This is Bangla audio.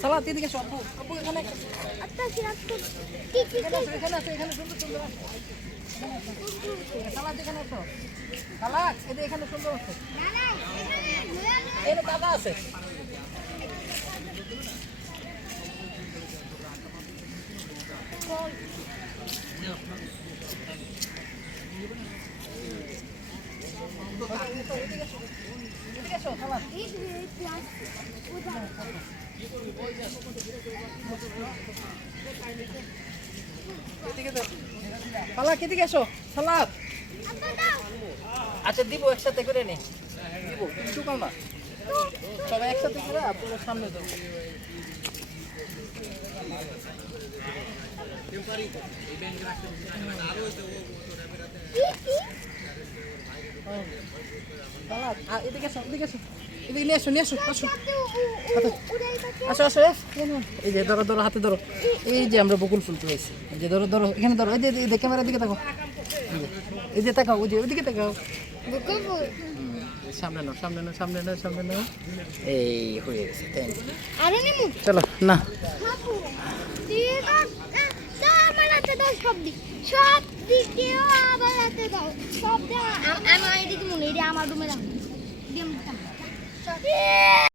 সালাদ এদিকে এসো আপু আপু এখানে আচ্ছা এখানে আছে এখানে সুন্দর সুন্দর আছে সালাদ এখানে আছে সালাদ এখানে সুন্দর আছে এখানে দাদা আছে সালাদ এদিকে এসো সালাদ আচ্ছা দিব একসাথে করে নে দিব কিছু কম না সবাই একসাথে করে আপনার সামনে দেবো এদিকে এসো এদিকে এসো এদিকে নিয়ে আসো নিয়ে আসো আসো আসো আসো এই যে ধরো ধরো হাতে ধরো এই যে আমরা বকুল ফুল পেয়েছি এই যে ধরো ধরো এখানে ধরো এই যে ক্যামেরার দিকে তাকাও এই যে তাকাও ওই যে ওইদিকে তাকাও সামনে নাও সামনে নাও সামনে নাও সামনে নাও এই হয়ে গেছে চলো না সব দিক দিয়ে আবার হাতে দাও সব আমার এদিকে মনে আমার রুমে দাও